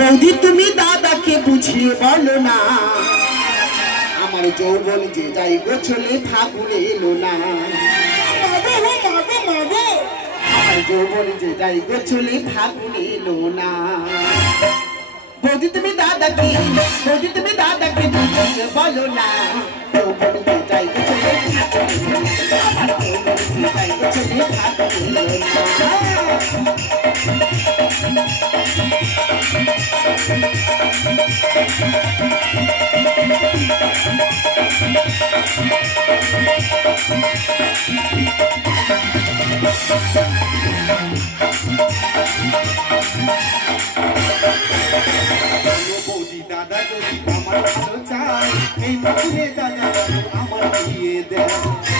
বৌদি তুমি দাদাকে বুঝিয়ে বলো না আমার যৌবন যে যাই গোছলে ফাগুন এলো না। আমার যৌবন যে যাই গোছলে ফাগুন এলো না। বৌদি তুমি দাদাকে বৌদি তুমি দাদাকে বুঝিয়ে বলো না যৌবন যে যাই গোছলে ফাগুন এলো না। আমার চায় এই মুখে দাদা আমার বিয়ে দেয়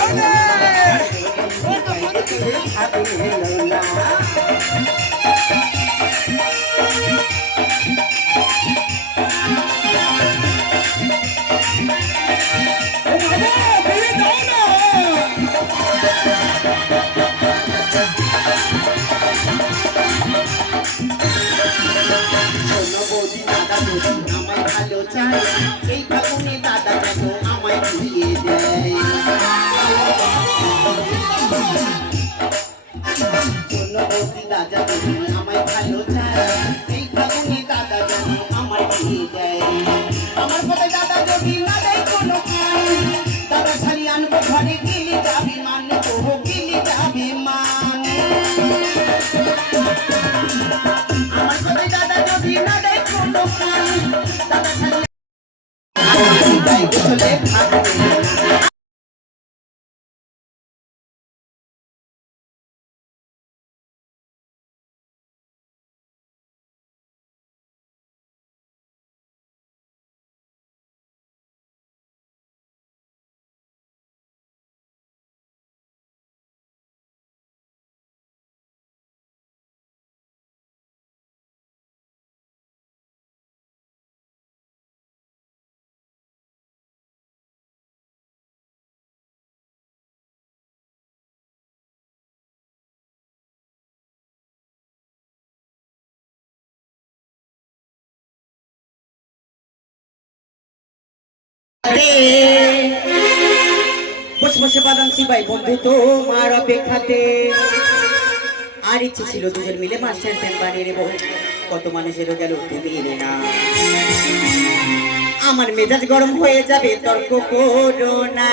বৌদি দাদা যদি আমায় ভালো চায় এই ফাগুনে দাদা কেন আমায় দিয়ে দেয় শোনো বৌদি দাদা যদি আমায় ভালো চায় এই ফাগুনে দাদা কেন আমায় দিয়ে দেয় আমার কথা দাদা যদি না দেয় কোনো কাজ দাদা শাড়ি আনব ঘরে গেলে যাবে মান তো গেলে যাবে মান চলে ভাগবে বসে বসে বাদাম চিবাই বন্ধু, তোমার অপেক্ষাতে। আর ইচ্ছে ছিল দুজন মিলে মাস্টার প্যান বানিয়ে নেব। কত মানুষেরও গেল তুমি না। আমার মেজাজ গরম হয়ে যাবে, তর্ক করো না।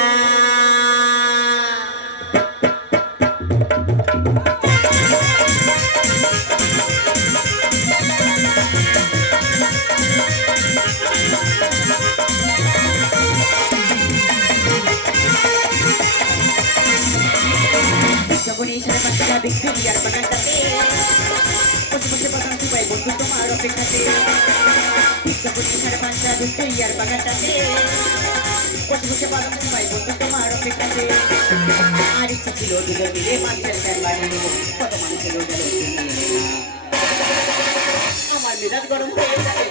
মিলে মাছের প্যান নেব কত মানুষের গেল আমার মেজাজ গরম হয়ে যাবে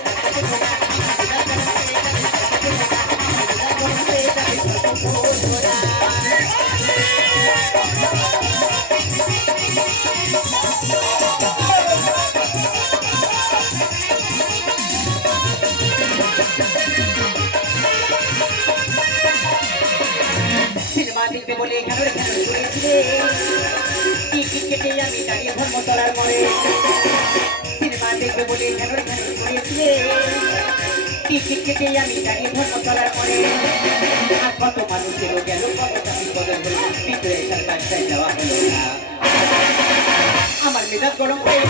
সিনেমা দেখবে বলে করেছিলে টিকিট কেটে আমি দাঁড়িয়ে ধর্মতলার মরে সিনেমা দেখবে বলে করেছিলে টিকিট কেটে আমি দাঁড়িয়ে ধর্মতলার মরে কত মানুষের গেল, কত আমার মেজাজ গরম হয়ে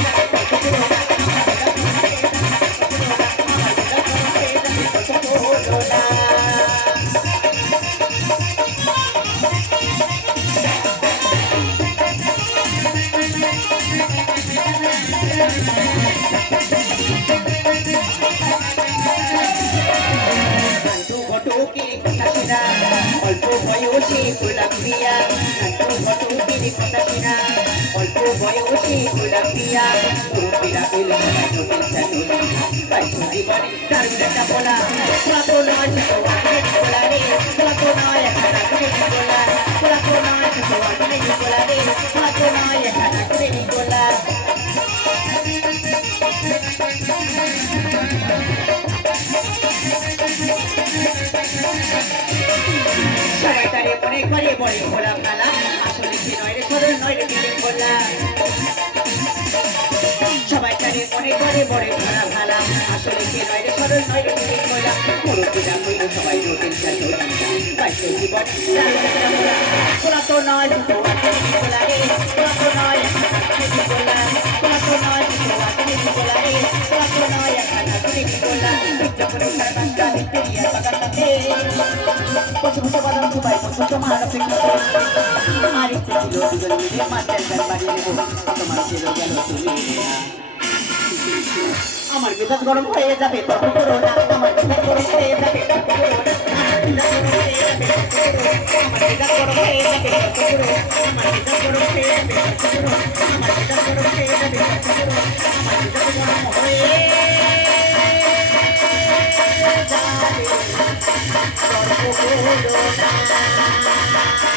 অল্প বয়সে গোলাপ প্রিয়া এত ঘটকের কথা অল্প বয়সে গোলাপ প্রিয়া তোরা বেলা তাই কত নয় কত নয় মনে করে বলে খোলা কালা আসলে সে নয় রে সরল নয় রে দিলে খোলা সবাই তারে মনে করে বলে খোলা ভালা আসলে সে নয় সবাই তো নয় আমার মেজাজ গরম হয়ে যাবে তর্ক করো না আমার মেজাজ গরম হয়ে যাবে আমার মেজাজ গরম